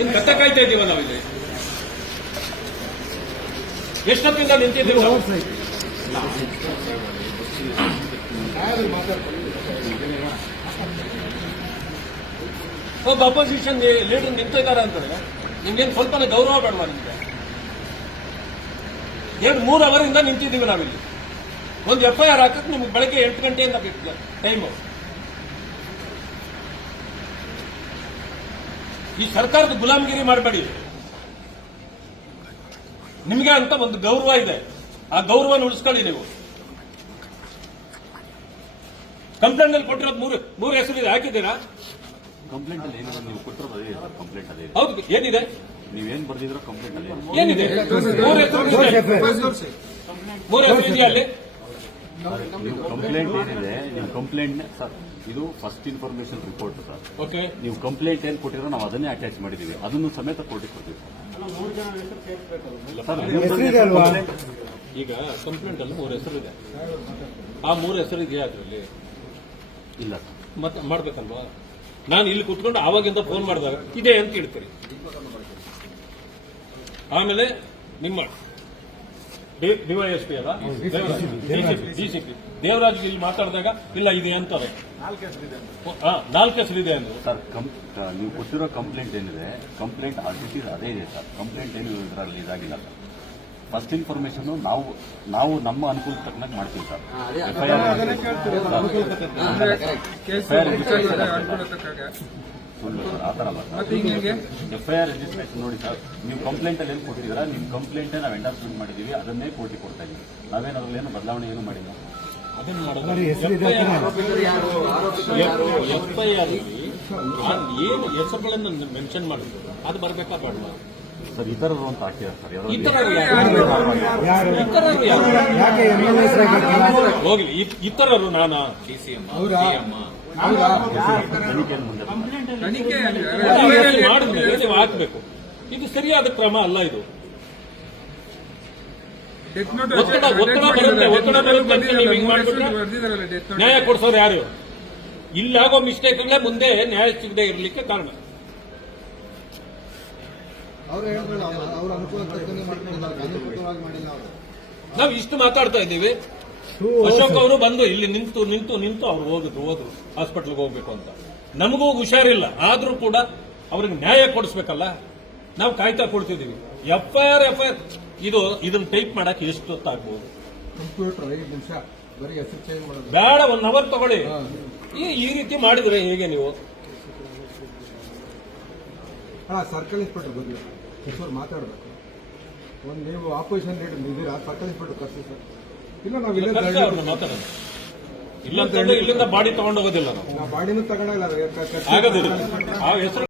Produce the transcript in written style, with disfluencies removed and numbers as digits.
ಇನ್ನು ಕತ್ತ ಕಾಯ್ತಾ ಇದೀವ ನಾವಿಲ್ಲಿ. ಎಷ್ಟೊತ್ತಿಂದ ನಿಂತಿದ್ದೀವಿ ನಾವು? ಒಬ್ಬ ಅಪೋಸಿಷನ್ ಲೀಡರ್ ನಿಂತಿದ್ದಾರೆ ಅಂತಾರೆ, ನಿಮ್ಗೇನು ಸ್ವಲ್ಪನೇ ಗೌರವ ಬೇಡವಾ ನಿಮ್ಗೆ? 2-3 ಅವರಿಂದ ನಿಂತಿದ್ದೀವಿ ನಾವಿಲ್ಲಿ. ಒಂದು FIR ಹಾಕಕ್ಕೆ ನಿಮ್ಗೆ ಬೆಳಗ್ಗೆ 8 ಗಂಟೆಯಿಂದ ಬೇಕು ಟೈಮು. ಈ ಸರ್ಕಾರದ ಗುಲಾಮಗಿರಿ ಮಾಡಬೇಡಿ. ನಿಮಗೆ ಅಂತ ಒಂದು ಗೌರವ ಇದೆ, ಆ ಗೌರವನ ಉಳಿಸ್ಕೊಳ್ಳಿ ನೀವು. ಕಂಪ್ಲೇಂಟ್ ಅಲ್ಲಿ ಕೊಟ್ಟಿರೋದು ಮೂರು ಹೆಸರಿದೆ, ಹಾಕಿದ್ದೀರಾ? ಕಂಪ್ಲೇಂಟ್ ಅಲ್ಲಿ ಏನಿದೆ ನೀವು ಕೊಟ್ಟಿರೋದು ಅದೇ ಕಂಪ್ಲೇಂಟ್ ಅದೇ. ಹೌದು, ಏನಿದೆ? ನೀವೇನ್ ಬರ್ದಿದ್ರೋ ಕಂಪ್ಲೇಂಟ್ ಅಲ್ಲಿ ಏನಿದೆ? 3 ಹೆಸರು ಇದೆಯಾ ಅಲ್ಲಿ? ಕಂಪ್ಲೇಂಟ್ ಏನಿದೆ ನೀವು ಕಂಪ್ಲೇಂಟ್ ಸರ್, ಇದು first information report sir. Okay, ನೀವು ಕಂಪ್ಲೇಂಟ್ ಏನ್ ಕೊಟ್ಟಿರೋ ನಾವು ಅದನ್ನೇ ಅಟ್ಯಾಚ್ ಮಾಡಿದೀವಿ, ಅದನ್ನು ಸಮೇತ ಕೋರ್ಟಿಗೆ ಕೊಡ್ತೀವಿ ಸರ್. ಈಗ ಕಂಪ್ಲೇಂಟ್ ಅಲ್ಲಿ 3 ಹೆಸರು ಇದೆ, ಆ 3 ಹೆಸರು ಇದೆಯಾ ಅದರಲ್ಲಿ? ಇಲ್ಲ ಮತ್ತೆ ಮಾಡ್ಬೇಕಲ್ವಾ? ನಾನು ಇಲ್ಲಿ ಕುತ್ಕೊಂಡು ಆವಾಗಿಂದ ಫೋನ್ ಮಾಡಿದಾಗ ಇದೆ ಅಂತ ಹೇಳ್ತೀರಿ. ಆಮೇಲೆ ನಿಮ್ಮ ಡಿವೈಎಸ್ಪಿ ಅಲ್ಲ, ಡಿಸಿಪಿ ದೇವರಾಜ್ಗೆ ಇಲ್ಲಿ ಮಾತಾಡಿದಾಗ ಇಲ್ಲ ಇದೆ ಅಂತಾರೆ. 4 ಹೆಸರಿದೆ ಅಂದ್ರು ಸರ್. ನೀವು ಕೊಟ್ಟಿರೋ ಕಂಪ್ಲೇಂಟ್ ಏನಿದೆ, ಕಂಪ್ಲೇಂಟ್ ಅದೇ ಇದೆ ಸರ್. ಕಂಪ್ಲೇಂಟ್ ಏನು ಇದರಲ್ಲಿ ಇದಾಗಿಲ್ಲ ಸರ್. ಫಸ್ಟ್ ಇನ್ಫಾರ್ಮೇಶನ್ ನಾವು ನಮ್ಮ ಅನುಕೂಲ ತಕ್ಕನಾಗಿ ಮಾಡ್ತೀವಿ ಸರ್. ಸುಳ್ಳು ಸರ್, ಆ ಥರ FIR ರಿಜಿಸ್ಟ್ರೇಷನ್ ನೋಡಿ ಸರ್. ನೀವು ಕಂಪ್ಲೇಂಟ್ ಅಲ್ಲಿ ಏನು ಕೊಟ್ಟಿದ್ದೀರಾ, ನಿಮ್ಮ ಕಂಪ್ಲೇಂಟ್ ನಾವು ಎಂಡಾರ್ಸ್ಮೆಂಟ್ ಮಾಡಿದೀವಿ, ಅದನ್ನೇ ಕೋರ್ಟಿಗೆ ಕೊಡ್ತಾ ಇದೀವಿ. ನಾವೇನು ಅದ್ರಲ್ಲಿ ಏನು ಬದಲಾವಣೆ ಏನು ಮಾಡಿಲ್ಲ. ಅದನ್ನು ಏನು ಹೆಸರುಗಳನ್ನು ಮೆನ್ಷನ್ ಮಾಡಿದ್ರು ಅದು ಬರಬೇಕಾ ಬೇಡವಾ ಸರ್? ಇತರರು ಅಂತ ಹಾಕಿದ್ದಾರೆ ಸರ್. ಹೋಗ್ಲಿ, ಇತರರು ನಾನಾ ಮಾಡಿದ್ಮೇಲೆ ನೀವು ಹಾಕ್ಬೇಕು. ಇದು ಸರಿಯಾದ ಕ್ರಮ ಅಲ್ಲ. ಇದು ಒತ್ತಡ ಬರುತ್ತೆ. ನೀವು ಹಿಂಗ್ ಮಾಡ್ಬಿಟ್ರೆ ನ್ಯಾಯ ಕೊಡ್ಸೋರು ಯಾರು? ಇಲ್ಲಾಗೋ ಮಿಸ್ಟೇಕ್ಗಳೇ ಮುಂದೆ ನ್ಯಾಯ ಸಿಗದೆ ಇರಲಿಕ್ಕೆ ಕಾರಣ. ನಾವು ಇಷ್ಟು ಮಾತಾಡ್ತಾ ಇದ್ದೀವಿ, ಅಶೋಕ್ ಅವರು ಬಂದು ಇಲ್ಲಿ ನಿಂತು ಅವ್ರು ಹೋದ್ರು ಹಾಸ್ಪಿಟಲ್ಗೆ ಹೋಗ್ಬೇಕು ಅಂತ. ನಮಗೂ ಹುಷಾರಿಲ್ಲ, ಆದ್ರೂ ಕೂಡ ಅವ್ರಿಗೆ ನ್ಯಾಯ ಕೊಡಿಸ್ಬೇಕಲ್ಲ. ನಾವು ಕಾಯ್ತಾ ಕೊಡ್ತಿದ್ದೀವಿ. FIR ಇದನ್ನ ಟೈಪ್ ಮಾಡಕ್ಕೆ ಎಷ್ಟು ಹೊತ್ತಾಗ್ಬೋದು? ಕಂಪ್ಯೂಟರ್ 5 ನಿಮಿಷ ಬರೀ ಹೆಸರು ಚೇಂಜ್ ಮಾಡೋದು ಬೇಡ, 1 ಅವರ್ ತಗೊಳ್ಳಿ. ಈ ರೀತಿ ಮಾಡಿದ್ರೆ ಹೇಗೆ ನೀವು? ಸರ್ಕಲ್ ಇನ್ಸ್ಪೆಕ್ಟರ್ ಬಂದಿಲ್ಲ, ಕಿಶೋರ್ ಮಾತಾಡಬೇಕು. ನೀವು ಆಪೋಸಿಷನ್ ಲೀಡರ್ ಇದ್ದೀರಾ, ಸರ್ಕಲ್ ಇನ್ಸ್ಪೆಕ್ಟರ್ ಕರ್ಸಿ ಸರ್. ಇಲ್ಲ ನಾವು ಮಾತಾಡೋಣ. ಇಲ್ಲಿಂದ ಬಾಡಿ ತಗೊಂಡು ಹೋಗೋದಿಲ್ಲ ನಾವು. ಬಾಡಿನೂ ತಗೊಂಡಿಲ್ಲ ಆಗೋದಿಲ್ಲ. ಆ ಹೆಸರು